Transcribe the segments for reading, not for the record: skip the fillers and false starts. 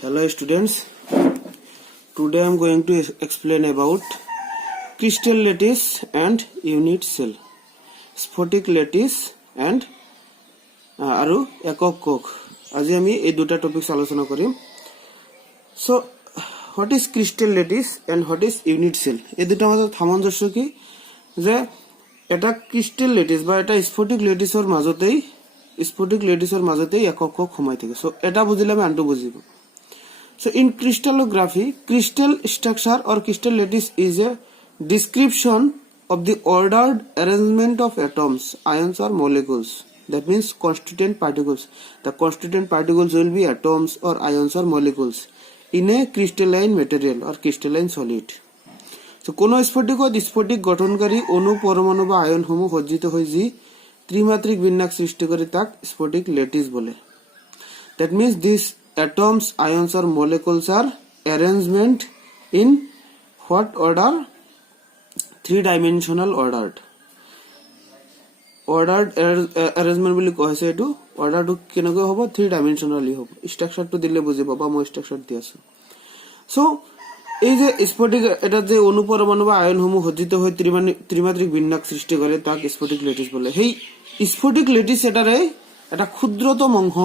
Hello students, today I am going to explain about crystal lattice and unit cell, sphatic lattice and aru eকক কোষ. আজি আমি এই দুটা topics আলোচনা কৰিম. So what is crystal lattice and what is unit cell? এই দুটা মাজত সামঞ্জস্য কি যে এটা crystal lattice বা এটা sphatic latticeৰ মাজতেই একক কোষ সোমাই থাকে. So এটা বুজিলে আমি আনটো বুজিব. So in crystallography, crystal structure or crystal lattice is a description of the ordered arrangement of atoms, ions or molecules. That means constituent particles. The constituent particles will be atoms or ions or molecules in a crystalline material or crystalline solid. So কোনো স্ফটিক গঠনকারী অণু পরমাণু বা আয়ন সমূহ সজ্জিত হৈ যি ত্ৰিমাত্ৰিক বিন্যাস সৃষ্টি কৰে তাক স্ফটিক ল্যাটিস বলে. That means these atoms, ions or molecules are arrangement in what order? Three-dimensional ordered arrangement বুলি কোৱা হৈছে. এটো অৰ্ডাৰটো কেনেকৈ হ'ব? থ্ৰী ডাইমেনশনালি হ'ব. স্ট্ৰাকচাৰটো দিলে বুজিব বা মই স্ট্ৰাকচাৰ দি আছো. সো এই যে স্ফটিক এটা যে অণু পৰমাণু বা আয়নসমূহ সজ্জিত হৈ ত্ৰিমাত্ৰিক বিন্যাস সৃষ্টি কৰে তাক স্ফটিক ল্যাটিস বলে. সেই স্ফটিক ল্যাটিস এটাৰে এটা ক্ষুদ্ৰতম অংশ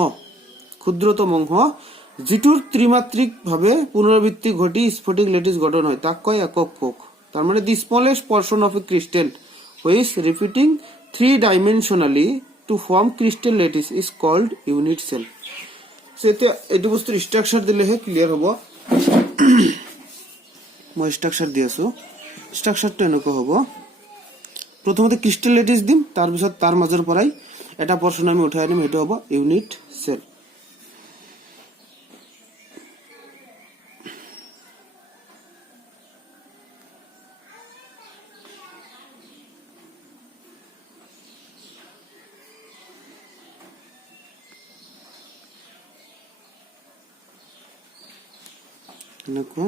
যিটোৰ ত্ৰিমাত্ৰিক ভাবে পুনৰাবৃত্তি ঘটি স্ফটিক ল্যাটিস গঠন হয় তাক কয় একক কোষ. তাৰ মানে the smallest portion of a crystal which repeating three-dimensionally to form crystal lattice is called unit cell. So এটো বস্তুৰ স্ট্ৰাকচাৰ দিলেহে ক্লিয়াৰ হ'ব. মই স্ট্ৰাকচাৰ দি আছো. স্ট্ৰাকচাৰটো এনেকুৱা হ'ব. প্ৰথমতে ক্ৰিস্টাল ল্যাটিস দিম, তাৰ পিছত তাৰ মাজৰ পৰাই এটা পৰ্চন আমি উঠাই আনিম, এটো হ'ব ইউনিট সেল. এনেকুৱা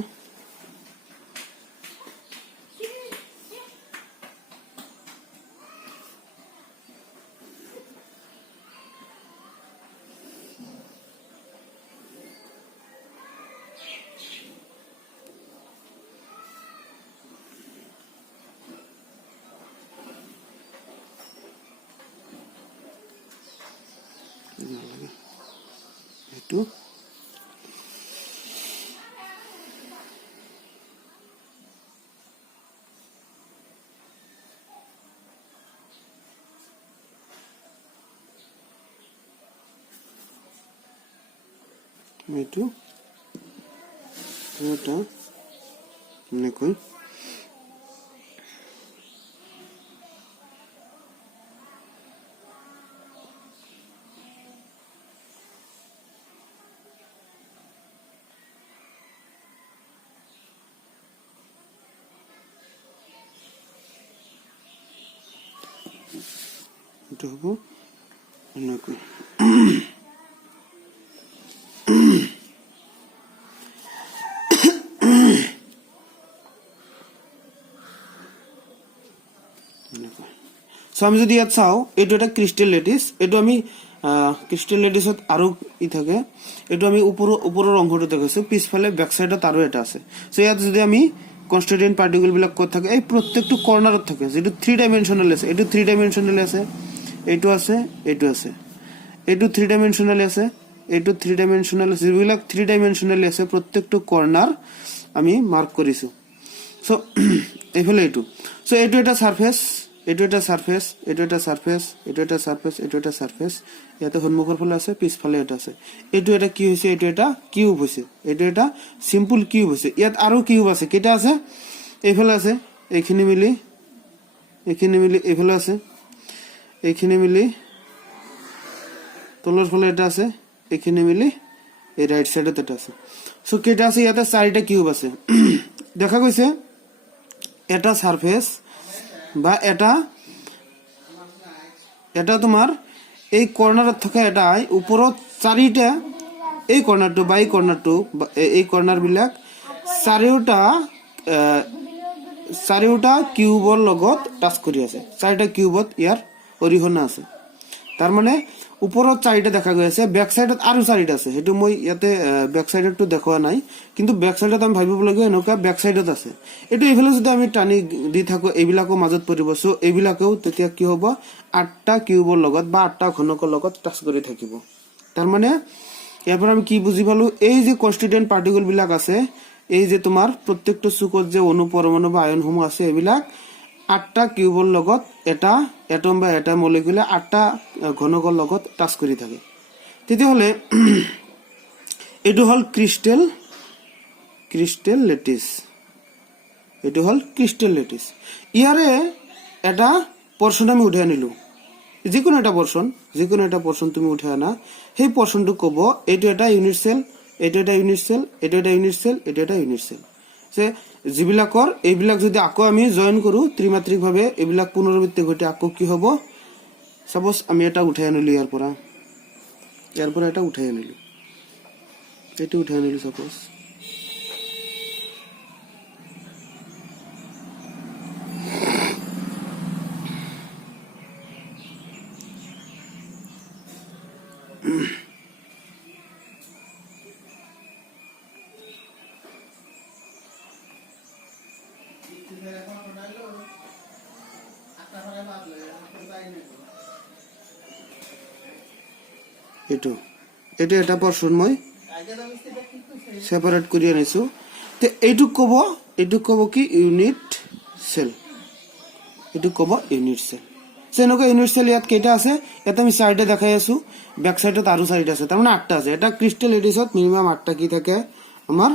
এইটো এইটো এটা এনেকৈ এটা হ'ব এনেকৈ. আমি যদি ইয়াত চাও এইটো এটা ক্রিস্টাল ল্যাটিস. এইটো আমি ক্রিস্টাল ল্যাটিসত আৰু ই থাকে. এইটো আমি ওপৰৰ অংশটো দেখাইছো, পিছফালে ব্যাক সাইডত আৰু এটা আছে. সো ইয়াত যদি আমি কনস্টিটিউয়েন্ট পাৰ্টিকল বিলাক ক'ত থাকে? এই প্ৰত্যেকটো কৰ্নাৰত থাকে. যেটো থ্ৰী ডাইমেনশনাল আছে, এইটো থ্ৰী ডাইমেনশনাল আছে, এইটো আছে, এইটো আছে, এইটো থ্ৰী ডাইমেনশনাল আছে, এইটো থ্ৰী ডাইমেনশনাল আছে. যিবিলাক থ্ৰী ডাইমেনশনাল আছে প্ৰত্যেকটো কৰ্নাৰ আমি মাৰ্ক কৰিছো. সো এইফালে এইটো. সো এইটো এটা সারফেস, এইটো এটা সারফেস, এইটো এটা সারফেস, এইটো এটা সারফেস, এইটো এটা সারফেস. ইয়াতে সন্মুখৰ ফালে আছে, পিছফালে এটা আছে. এইটো এটা কি হৈছে? এইটো এটা কিউব হৈছে. এইটো এটা সিম্পল কিউব হৈছে. ইয়াত আৰু কিউব আছে. কেইটা আছে? এইফালে আছে, এইখিনি মিলি এইফালে আছে, এইখিনি মিলি তলৰ ফালে এটা আছে, এইখিনি মিলি এই ৰাইট সাইডত এটা আছে. সো কেইটা আছে? ইয়াতে চাৰিটা কিউব আছে. দেখা গৈছে এটা সাৰফেস বা এটা তোমাৰ এই কৰ্নাৰত থকা এটা ওপৰত চাৰিটা, এই কৰ্নাৰটো বা এই কৰ্নাৰটো এই কৰ্নাৰ বিলাক চাৰিওটা কিউবৰ লগত টাচ কৰি আছে. চাৰিটা কিউবত ইয়াৰ অৰিহণা আছে. তাৰ মানে ওপৰত 4টা দেখা গৈ আছে, বেক সাইডত আৰু 4টা আছে। হেতু মই ইয়াতে বেক সাইডটো দেখুৱা নাই, কিন্তু বেক সাইডত আমি ভাবিবলগীয়া এনেকুৱা বেক সাইডত আছে। এটো এইফালে যদি আমি টানি দি থাকো এইবিলাকৰ মাজত পৰিব, সো এইবিলাকেও তেতিয়া কি হ'ব 8টা কিউবৰ লগত বা 8টা ঘনকৰ লগত টাচ কৰি থাকিব। তাৰ মানে ইয়াৰ পৰা আমি কি বুজি পালো, এই যে কনস্টিটুয়েন্ট পাৰ্টিকল বিলাক আছে, এই যে তোমাৰ প্ৰত্যেকটো চুকত যে অণু পৰমাণু বা আয়নসমূহ আছে, এইবিলাক 8টা কিউবৰ লগত এটা এটম বা এটা মলিকুলে 8টা ঘনকৰ লগত টাচ কৰি থাকে। তেতিয়াহ'লে এইটো হল ক্ৰিস্টাল লেটিস, এইটো হল ক্ৰিস্টাল লেটিস। ইয়াৰে এটা পোর্শন আমি উঠাই আনিলো, যিকোনো এটা পোর্শন তুমি উঠাই আনা, সেই পোর্শনটো কব এইটো এটা ইউনিট সেল, এইটো এটা ইউনিট সেল, এইটো এটা ইউনিট সেল, এইটো এটা ইউনিট সেল। যে যিবিলাকৰ এইবিলাক যদি আকৌ আমি জয়েন কৰো ত্ৰিমাত্ৰিক ভাৱে, এইবিলাক পুনৰাবৃত্তি ঘটে আকৌ কি হ'ব, সাপোজ আমি এটা উঠাই আনিলো, ইয়াৰ পৰা এটা উঠাই আনিলো, এইটো উঠাই আনিলো সাপোজ, এইটো এটা পোৰ্শন মই সেপাৰেট কৰি আনিছো। তে এইটো কব কি ইউনিট সেল, এইটো কব ইউনিট সেল। এনেকুৱা ইউনিট সেল ইয়াত কেইটা আছে, ইয়াত আমি 4টা দেখাই আছো, বেক সাইডত আৰু 4টা আছে, তাৰ মানে 8টা আছে। এটা ক্ৰিস্টাল লেটিসত মিনিমাম 8টা কি থাকে, আমাৰ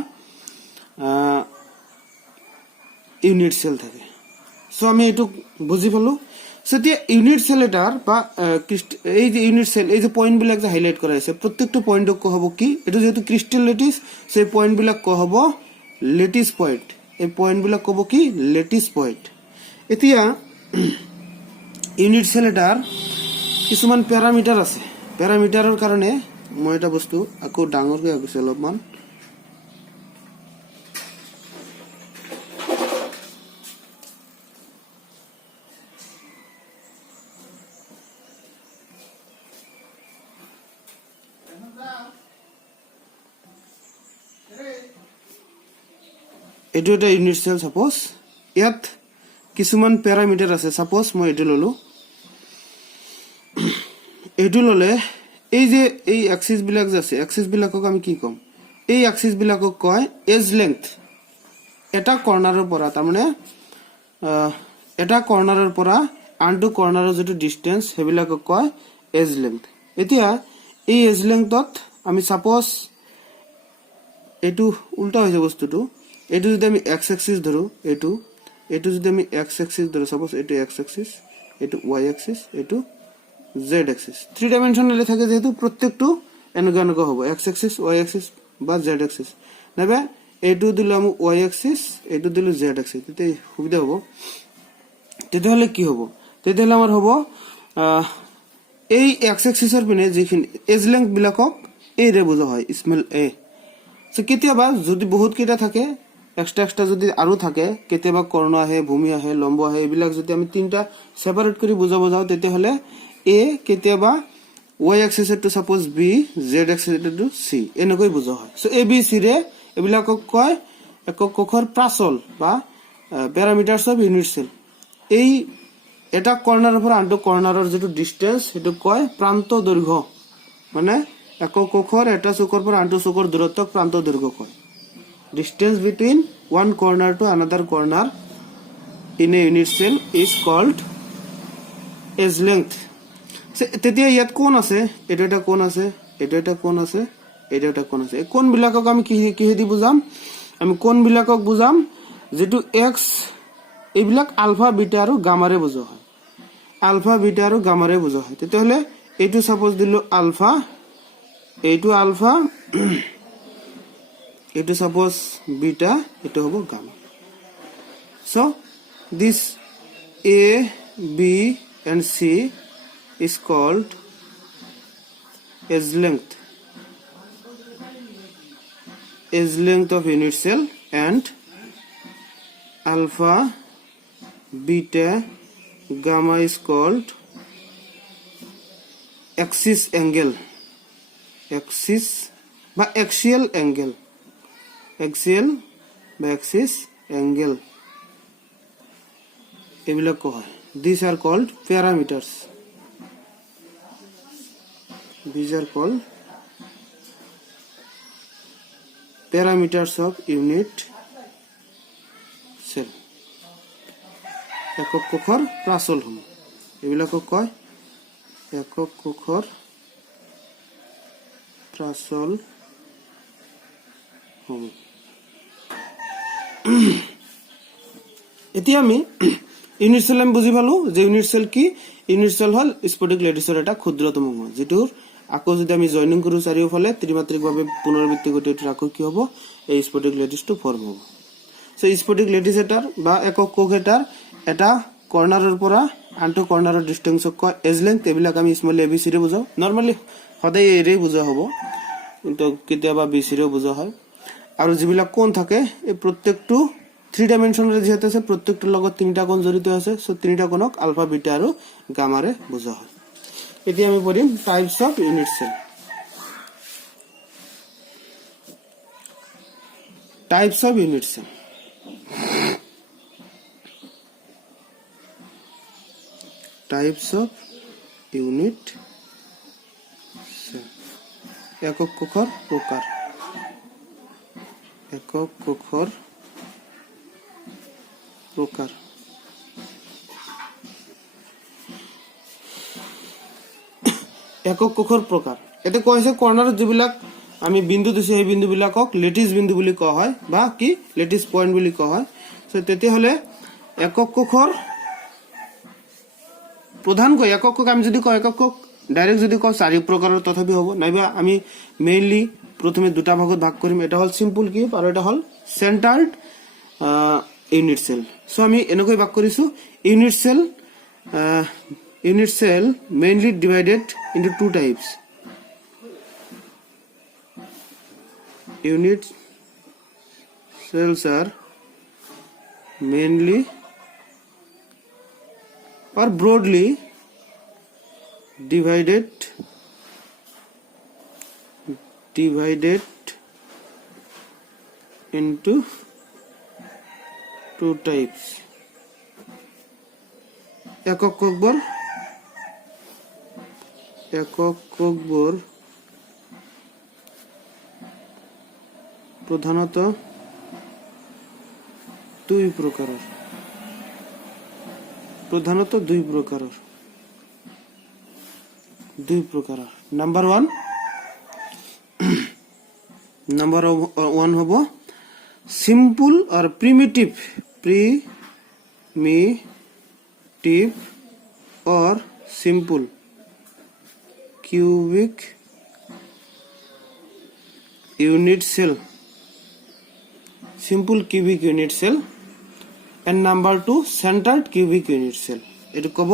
ইউনিট সেল থাকে। সো আমি এইটো বুজি পালো। সেতিয়া ইউনিট সেল এটাৰ বা এই যে ইউনিট সেল, এই যে পয়েন্ট বিলাক যে হাইলাইট কৰা আছে, প্ৰত্যেকটো পয়েন্টক কোৱা হ'ব কি, এটো যেহেতু ক্ৰিস্টাল লেটিস, সেই পয়েন্ট বিলাক কোৱা হ'ব লেটিস পয়েন্ট। এই পয়েন্ট বিলাক ক'ব কি লেটিস পয়েন্ট। এতিয়া ইউনিট সেল এটাৰ কিছুমান প্যাৰামিটাৰ আছে, প্যাৰামিটাৰৰ কাৰণে মই এটা বস্তু আকৌ ডাঙৰকৈ আঁকিছো অলপমান। এইটো এটা ইউনিট সেল, সাপোজ ইয়াত কিছুমান প্যাৰামিটাৰ আছে, সাপোজ মই এইটো ললো, এইটো ললে এই যে এই এক্সিস বিলাক যে আছে, এক্সিস বিলাকক আমি কি কম, এই এক্সিস বিলাকক কয় এজ লেংথ। এটা কৰ্নাৰৰ পৰা, তাৰ মানে এটা কৰ্নাৰৰ পৰা আনটো কৰ্নাৰৰ যেটো ডিসটেন্স, সেইবিলাকক কয় এজ লেংথ। এতিয়া এই এজ লেংথত আমি সাপোজ এইটো উল্টা হৈছে বস্তুটো, এইটো যদি আমি এক্স এক্সিস ধৰো, এইটো যদি আমি এক্স এক্সিস ধৰো, সাপোজ এইটো এক্স এক্সিস, এইটো ওয়াই এক্সিস, এইটো জেড এক্সিস, 3 ডাইমেনশনাল থাকে, যেহেতু প্ৰত্যেকটো এনেকুৱা হ'ব, এক্স এক্সিস, ওয়াই এক্সিস বা জেড এক্সিস। নাইবা এইটো দিলো আমি ওয়াই এক্সিস, এইটো দিলো জেড এক্সিস, তেতিয়া সুবিধা হ'ব। তেতিয়াহ'লে কি হ'ব, তেতিয়াহ'লে আমাৰ হ'ব এই এক্স এক্সিসৰ পিনে যিখিনি এজ লেংথ বিলাকক এ ৰে বুজা হয়, স্মল এ। সো কেতিয়াবা যদি বহুত কেইটা থাকে, এক্সট্রা যদি আৰু থাকে, কেতিয়াবা কৰ্ণ আহে, ভূমি আহে, লম্ব আহে, এইবিলাক যদি আমি 3টা সেপাৰেট কৰি বুজাব যাওঁ, তেতিয়াহ'লে এ কেতিয়াবা Y axis to suppose B, Z axis to C, এনেকৈ বুজা হয়। সো এ বি সি ৰে এইবিলাকক কয় একক কক্ষৰ প্ৰাচল বা প্যাৰামিটাৰস অফ ইউনিট সেল। এই এটা কৰ্নাৰৰ পৰা আনটো কৰ্নাৰৰ যেটো ডিসটেন্স, সেইটো কয় প্ৰান্ত দৈৰ্ঘ্য, মানে একক কক্ষৰ এটা চুকৰ পৰা আনটো চুকৰ দূৰত্বক প্ৰান্ত দৈৰ্ঘ্য কয়। Distance between one corner to another corner in a unit cell is called edge length. তেতিয়া ইয়াত কোন আছে, এটা এটা কোন আছে, এটা এটা কোন আছে, এটা এটা কোন আছে। এই কোন বিলাকক আমি কিহেদি বুজাম, আমি কোন বিলাকক বুজাম যেটো এক্স, এইবিলাক আলফা বিটা আৰু গামাৰে বুজা হয়, আলফা বিটা আৰু গামাৰে বুজা হয়। তেতিয়াহ'লে এইটো সাপোজ দিলো আলফা, এইটো আলফা, এইটো সাপোজ বিটা, এইটো হ'ব gamma. So this A B and C is called edge length of unit cell, and alpha beta gamma is called axis angle, axis বা এক্সিয়েল এঙ্গেল, এক্সিয়েল বা এক্সিস এঙ্গেল এগুলো কয়। These are called parameters. These are called parameters of unit cell. একক কোষৰ প্ৰাচলসমূহ এইবিলাকক কয় একক কোষৰ প্ৰাচলসমূহ। এতিয়া আমি ইউনিট সেল আমি বুজি পালো যে ইউনিট সেল কি। ইউনিট সেল হল স্পটিক লেটিছৰ এটা ক্ষুদ্ৰতম অংশ, যিটোৰ আকৌ যদি আমি জইনিং কৰো চাৰিওফালে ত্ৰিমাত্ৰিকভাৱে পুনৰাবৃত্তি কৰি আকৌ কি হ'ব, এই স্পটিক লেটিছটো ফৰ্ম হ'ব। সো স্পটিক লেটিছ এটাৰ বা একক কোষ এটাৰ এটা কৰ্নাৰৰ পৰা আনটো কৰ্নাৰৰ ডিষ্টেন্সক কয় এজ লেংথ। এইবিলাক আমি স্মল এ বি চি ৰে বুজাও, নৰ্মেলি সদায় এৰে বুজা হ'ব, কিন্তু কেতিয়াবা বি চি ৰেও বুজা হয়। আৰু যিবিলাক কোণ থাকে এই প্ৰত্যেকটো 3 ডাইমেনশনাল যেহেতু আছে, প্রত্যেকটার লগত 3টা কোণ জড়িত আছে। সো 3টা কোণক আলফা বিটা আৰু গামাৰে বুজা হয়। এতিয়া আমি পঢ়িম types of unit cell. Types of unit cell. Types of unit cell. একক কোষৰ প্ৰকাৰ, একক কোষৰ প্ৰকাৰ। একক কোষৰ প্ৰকাৰ এতে কৈছে কৰ্নাৰত যিবিলাক আমি বিন্দু দিছো সেই বিন্দুবিলাকক লেটিছ বিন্দু বুলি কোৱা হয় বা কি লেটিছ পইণ্ট বুলি কোৱা হয়। সো তেতিয়াহ'লে একক কোষৰ প্ৰধানকৈ একক কোষ আমি যদি কওঁ, একক কোষ ডাইৰেক্ট যদি কওঁ 4 প্ৰকাৰৰ তথাপি হ'ব, নাইবা আমি মেইনলি প্ৰথমে দুটা ভাগত ভাগ কৰিম। এটা হ'ল সিম্পল কিউব আৰু এটা হ'ল চেণ্টাৰ্ড ইউনিট সেল। সো আমি এনেকৈ ভাগ কৰিছো unit cell mainly divided into 2 types. Unit cells are mainly or broadly divided into 2 types. একক কোষবোৰ প্ৰধানত 2 প্ৰকাৰৰ, নাম্বাৰ 1 হ'ব simple or primitive or simple cubic unit cell, simple cubic unit cell, and number 2 centered cubic unit cell. এটো কব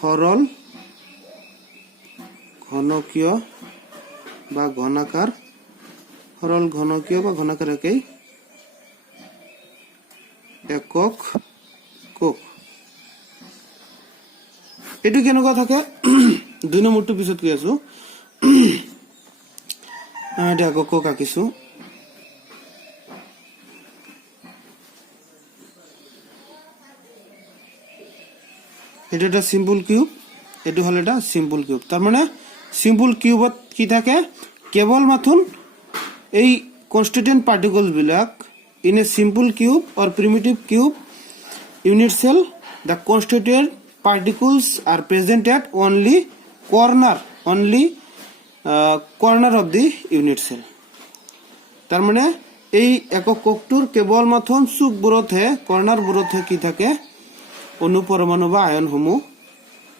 সৰল ঘনকীয় বা ঘনাকাৰ, সৰল ঘনকীয় বা ঘনাকাৰ একেই একক কোষ। এটো কেনেকুৱা থাকে 2 নম্বৰটো পিছত কৈ আছো। এটা একক কোষ আঁকিছো। এটা একটা সিম্পল কিউব, এটো হল এটা সিম্পল কিউব। তার মানে সিম্পল কিউবত কি থাকে, কেবল মাথোন এই কনস্টিটিউয়েন্ট পার্টিকলস বিলাক in a simple cube or primitive cube unit cell, the constituent particles are present at only corner of the unit cell. তার মানে এই একক কোষটোৰ কেবল মাথোন চুকবোৰতহে কৰ্ণাৰবোৰতহে কি থাকে, অনুপৰমাণু বা আয়নসমূহ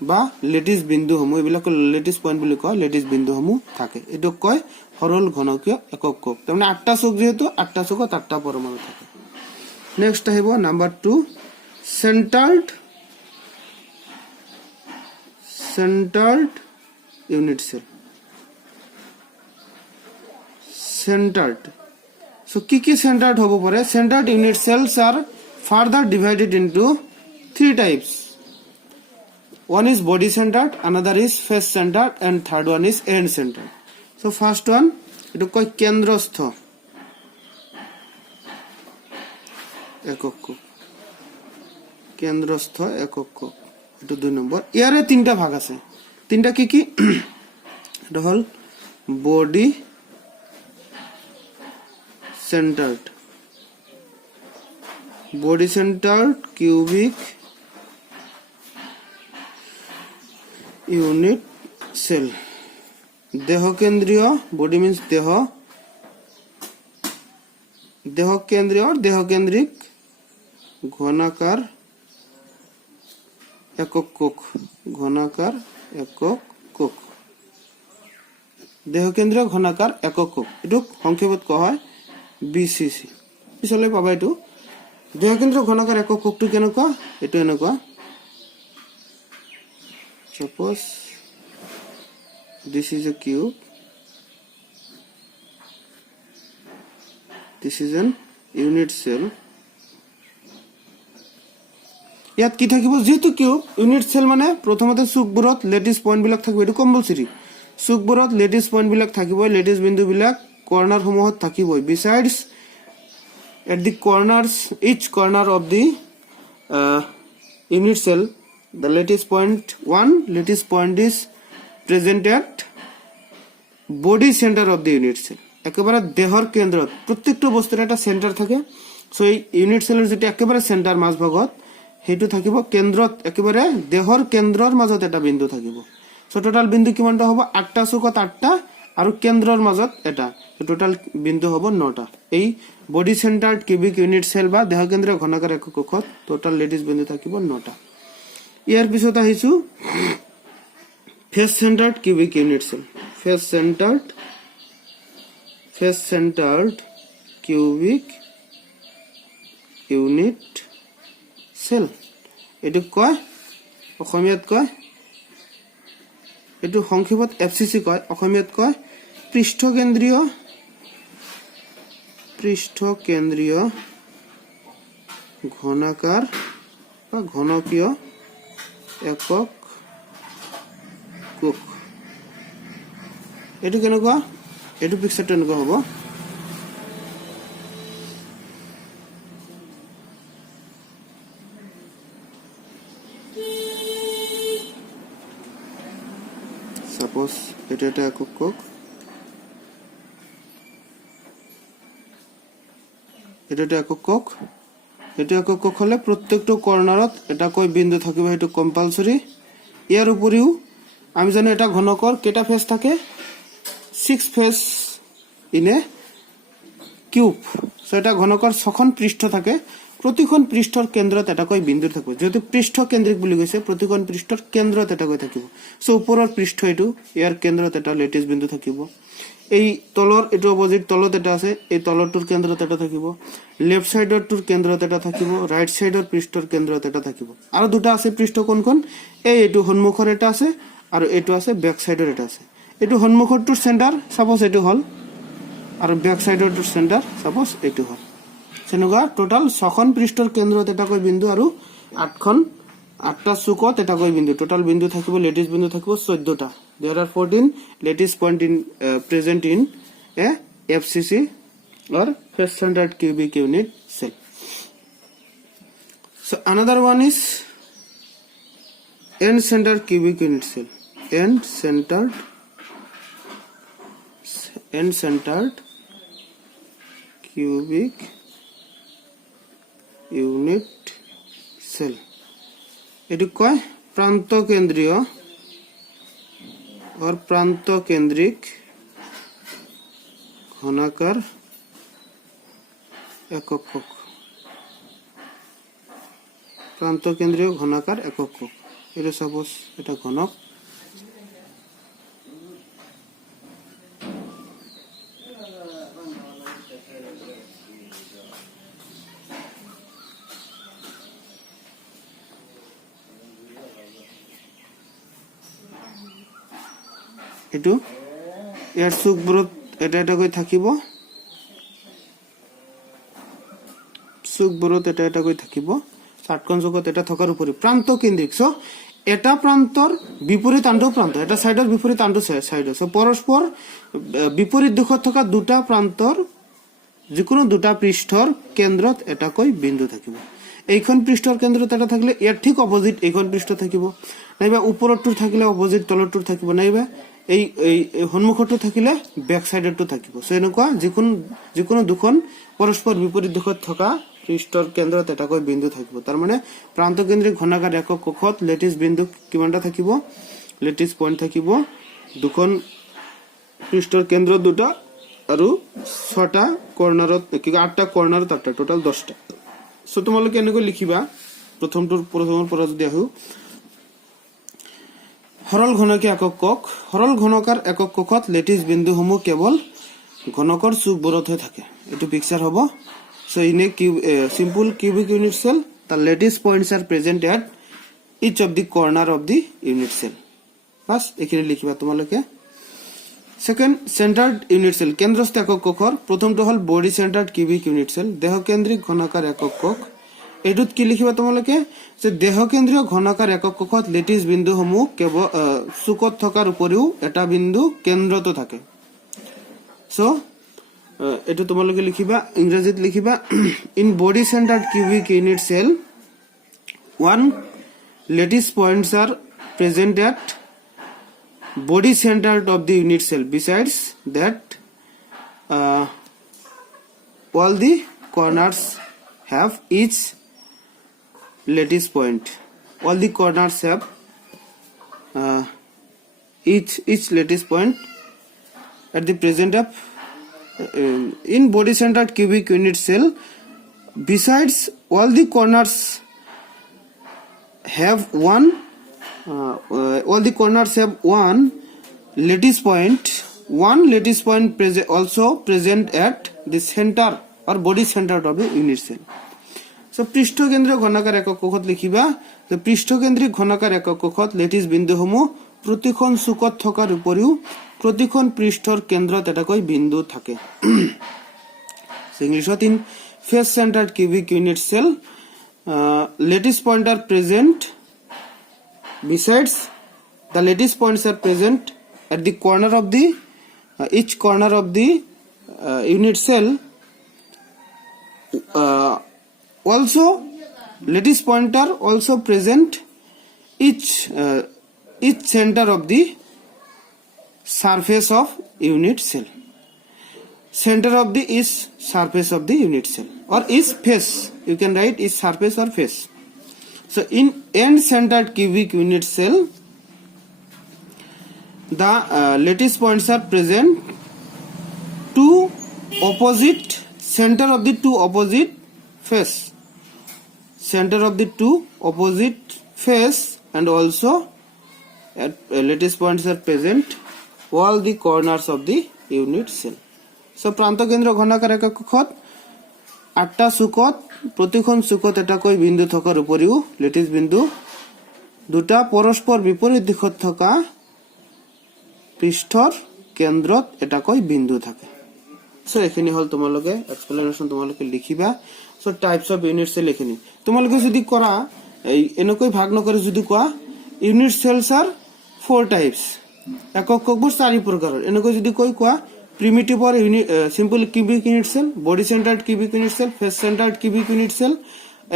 বা লেটিছ বিন্দুসমূহ, এইবিলাক লেটিছ পইণ্ট বুলি কয়, লেটিছ বিন্দুসমূহ থাকে। এইটোক কয় সৰল ঘনকীয় একক কোষ। তাৰমানে 8টা চুক, যেহেতু 8টা চুকত 8টা পৰমাণু থাকে। নেক্সট আহিব number 2 centered unit cell. Centered. So কি centered হব পারে? Centered unit cells are further divided into 3 types. one is body centered, another is face centered, and third one is end centered. So first one etu koi kendrostho ekok kok, kendrostho ekok kok, etu 2 number. Iare tinta bhag ase, tinta ki ki etu hol body centered, body centered cubic unit cell. দেহ কেন্দ্রীয়, body means দেহ, দেহ কেন্দ্রীয় দেহ কেন্দ্রিক ঘনাকার একক কোক, ঘনাকার একক কোক, দেহ কেন্দ্রীয় ঘনাকার একক কোক, এটুক সংক্ষেপত কোৱা হয় বিসিসি। পিছলৈ পাবা এটু দেহ কেন্দ্ৰীয় ঘনাকাৰ একক কোকটো কেনেকুৱা, এটু এনেকুৱা। Suppose this is a cube, this is an unit cell. ইয়াত কি থাকিব, যেহেতু কিউব ইউনিট সেল মানে প্ৰথমতে চুকবোৰত লেটিস পইণ্ট বিলাক থাকিব, এটো কম্পালসৰি। চুকবোৰত লেটিস পইণ্ট বিলাক থাকিব, লেটিস বিন্দু বিলাক কৰ্নাৰ সমূহত থাকিব। Besides at the corners, each corner of the unit cell, the lattice point, one lattice point is present at body center of the unit cell. একেবারে দেহর কেন্দ্র, প্রত্যেকটা বস্তুর একটা সেন্টার থাকে। সো এই ইউনিট সেলের যেটা একেবারে সেন্টার মাঝ ভাগত সেইটো থাকিব কেন্দ্ৰত, একেবাৰে দেহৰ কেন্দ্ৰৰ মাজত এটা বিন্দু থাকিব। সো টোটাল বিন্দু কিমানটা হ'ব, 8টা চুকত 8টা আৰু কেন্দ্ৰৰ মাজত এটা, টোটাল বিন্দু হ'ব 9টা। এই বডি সেন্টাৰ্ড কিউবিক ইউনিট সেল বা দেহ কেন্দ্ৰীয় ঘনাকাৰ একক কোষত টোটাল লেটিস বিন্দু থাকিব 9টা। ইয়াৰ পিছত আহিছো face centred cubic unit cell. Face centred cubic unit cell, এটু কয় অসমীয়াত কয়, এটু সংক্ষেপত এফসিসি কয়, অসমীয়াত কয় পৃষ্ঠকেন্দ্রীয় ঘনাকার বা ঘনকীয় একক কোষ। এটু কেনেকুৱা, এটু পিকচাৰটো এনেকুৱা হ'ব। সাপোজ এটা একটা একক কোষ, এটা একটা একক কোষ। এটা একক কোষ হলে প্রত্যেকটো কর্নারত এটা কৈ বিন্দু থাকিব, সেইটো কম্পালসরি। ইয়াৰ উপৰিও আমি জানো এটা ঘনকৰ কেটা ফেস থাকে, 6 face in a cube. So এটা ঘনকৰ 6খন পৃষ্ঠ থাকে, প্ৰতিখন পৃষ্ঠৰ কেন্দ্ৰত এটা কৈ বিন্দু থাকিব। যেহেতু পৃষ্ঠ কেন্দ্ৰিক বুলি কৈছে, প্ৰতিখন পৃষ্ঠৰ কেন্দ্ৰত এটা কৈ থাকিব। সো ওপৰৰ পৃষ্ঠ এটো, ইয়াৰ কেন্দ্ৰত এটা লেটিস বিন্দু থাকিব। এই তলৰ এটো অপোজিট তলত এটা আছে, এই তলৰটোৰ কেন্দ্ৰত এটা থাকিব, লেফট সাইডৰটোৰ কেন্দ্ৰত এটা থাকিব, ৰাইট সাইডৰ পৃষ্ঠৰ কেন্দ্ৰত এটা থাকিব। আৰু দুটা আছে পৃষ্ঠ কোনখন, এইটো সন্মুখৰ এটা আছে আৰু এইটো আছে বেক সাইডৰ এটা আছে। এইটো সন্মুখৰটোৰ সেন্টাৰ সাপোজ এইটো হল, আৰু বেক সাইডৰটোৰ সেন্টাৰ সাপোজ এইটো হল। সেনেকুৱা টোটাল 6খন পৃষ্ঠৰ কেন্দ্ৰত এটা কৈ বিন্দু আৰু 8টা চুকত এটা কৈ বিন্দু, টোটাল বিন্দু থাকিব, লেটিস বিন্দু থাকিব 14টা। There are 14 lattice point in present in a FCC or face centered cubic unit cell. So another one is end centered cubic unit cell. End centered cubic unit cell. এটু কয় প্রান্ত কেন্দ্রীয় और प्रांत केंद्रिक घनाकार एকক कोष, प्रांत केंद्रीय घनाकार एকক कोष। এটা সাপোজ এটা ঘনক, এটু ইয়াৰ চুকবোৰত এটা এটা কৈ থাকিব, চুকবোৰত এটা এটা কৈ থাকিব, 7খন চুকত এটা থকাৰ উপৰি প্ৰান্ত কেন্দ্ৰিক। সো এটা প্ৰান্তৰ বিপৰীত আনটো প্ৰান্ত, এটা সাইডৰ বিপৰীত আনটো সাইড আছে, পৰস্পৰ বিপৰীত দিশত থকা দুটা প্ৰান্তৰ যিকোনো দুটা পৃষ্ঠৰ কেন্দ্ৰত এটাকৈ বিন্দু থাকিব। এইখন পৃষ্ঠৰ কেন্দ্ৰত এটা থাকিলে ইয়াৰ ঠিক অপোজিট এইখন পৃষ্ঠ থাকিব, নাইবা ওপৰৰটো থাকিলে অপোজিট তলৰটো থাকিব, নাইবা এই সন্মুখৰটো থাকিলে বেক সাইডৰটো থাকিব। সো এনেকুৱা যিকোনো দুখন পৰস্পৰ বিপৰীত দিশত থকা পৃষ্ঠৰ কেন্দ্ৰত এটাকৈ বিন্দু থাকিব। তাৰ মানে প্ৰান্তকেন্দ্ৰিক ঘনাকাৰ একক কক্ষত লেটিছ বিন্দু কিমানটা থাকিব, লেটিছ পইণ্ট থাকিব দুখন পৃষ্ঠৰ কেন্দ্ৰ দুটা আৰু 6টা কৰ্নাৰত, 8টা কৰ্নাৰত 8টা, টোটাল 10টা। সো তোমালোকে এনেকৈ লিখিবা। প্ৰথমৰ পৰা যদি আহো, সৰল ঘনকীয় একক কক্ষ, সৰল ঘনকাৰ একক কক্ষত লেটিছ বিন্দুসমূহ কেৱল ঘনকৰ চুকবোৰত থাকে। এইটো পিকচাৰ হ'ব। So in a simple cubic unit cell, the lattice points are present at each of the corner of the unit cell. Bas ekhine likhiba tomaloke. Second, centered unit cell, কেন্দ্রস্থ একক কক্ষৰ প্ৰথমটো হল body centered cubic unit cell, দেহ কেন্দ্ৰিক ঘনকাৰ একক কক্ষ। এইটোত কি লিখিবা তোমালোকে যে দেহ কেন্দ্ৰীয় ঘনকাৰ একক কক্ষত লেটিছ বিন্দুসমূহ কেৱল চুকত থকাৰ উপৰিও এটা বিন্দু কেন্দ্ৰত থাকে। সো এটো তোমালোকে লিখিবা, ইংৰাজীত লিখিবা, in body centred cubic unit cell one lattice points are present at body centered of the unit cell. Besides that, all the corners have each lattice point. All the corners have each lattice point at the present of in body centered cubic unit cell. Besides, all the corners have one lattice point. One lattice point also present at the center or body center of the unit cell. So পৃষ্ঠকেন্দ্ৰীয় ঘনাকাৰ একক কক্ষত লিখিবা যে পৃষ্ঠকেন্দ্ৰিক ঘনাকাৰ একক কক্ষত lattice বিন্দুসমূহ প্ৰতিখন চুকত থকাৰ উপৰিও প্ৰতিখন পৃষ্ঠৰ কেন্দ্ৰত এটাকৈ বিন্দু থাকে। ইংলিছত in face centred cubic unit cell lattice point are present. Besides, the lattice points are present at the corner of the each corner of the unit cell. Also, lattice point are also present each center of the surface of unit cell. Center of the is surface of the unit cell or is face. You can write is surface or face. So in end centered cubic unit cell, the lattice points are present two opposite center of the two opposite face, center of the two opposite face, and also at lattice points are present all the corners of the unit cell. So প্ৰান্তকেন্দ্ৰ ঘনাকাৰ একক কক্ষত 8টা চুকত প্ৰতিখন চুকত এটাকৈ বিন্দু থকাৰ উপৰিও lattice বিন্দু দুটা পৰস্পৰ বিপৰীত দিশত থকা পৃষ্ঠৰ কেন্দ্ৰত এটাকৈ বিন্দু থাকে। সো এখিনি হল তোমালোকে এক্সপ্লেনেশন তোমালোকে লিখিবা। So types of unit cell এখিনি তোমালোকে যদি কৰা এই এনেকৈ ভাগ নকৰে যদি কোৱা ইউনিট সেলস আৰ 4 টাইপস, একক কক্ষবোৰ 4 প্ৰকাৰৰ, এনেকৈ যদি কোৱা primitive or simple cubic unit cell, body centered cubic unit cell, face centered cubic unit cell,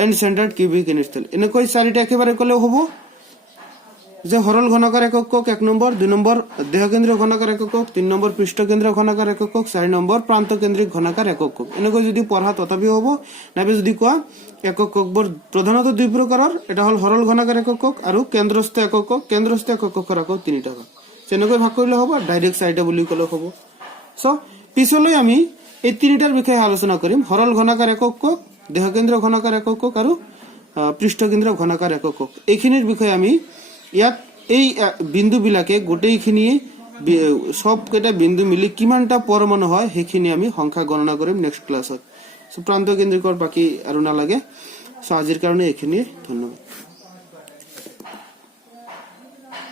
and centered cubic unit cell. এনেকৈ 4টা একেবাৰে কলেও হ'ব যে সৰল ঘনকাৰ একক কক্ষ 1 নম্বৰ, 2 নম্বৰ দেহকেন্দ্ৰীয় ঘনকাৰ একক কক্ষ, 3 নম্বৰ পৃষ্ঠকেন্দ্ৰীয় ঘনকাৰ একক কক্ষ, 4 নম্বৰ প্ৰান্তকেন্দ্ৰিক ঘনকাৰ একক কক্ষ। এনেকৈ যদি পঢ়া তথাপি হ'ব, নাইবা যদি কোৱা একক কক্ষবোৰ প্ৰধানত 2 প্ৰকাৰৰ, এটা হল সৰল ঘনকাৰ একক কক্ষ আৰু কেন্দ্ৰস্থ একক কক্ষ। কেন্দ্ৰস্থ একক কক্ষৰ আকৌ 3টা ভাগ, তেনেকৈ ভাগ কৰিলে হ'ব, ডাইৰেক্ট 4টা বুলি ক'লে হ'ব। সো পিছলৈ আমি এই 3টাৰ বিষয়ে আলোচনা কৰিম, সৰল ঘনাকাৰ একক কক্ষ, দেহকেন্দ্ৰীয় ঘনকাৰ একক কক্ষ আৰু পৃষ্ঠকেন্দ্ৰীয় ঘনকাৰ একক কক্ষ। এইখিনিৰ বিষয়ে আমি ইয়াত এই বিন্দুবিলাকে গোটেইখিনি সবকেইটা বিন্দু মিলি কিমানটা পৰমাণু হয় সেইখিনি আমি সংখ্যা গণনা কৰিম নেক্সট ক্লাছত। সো প্ৰান্তকেন্দ্ৰিকৰ বাকি আৰু নালাগে। সো আজিৰ কাৰণে এইখিনি, ধন্যবাদ।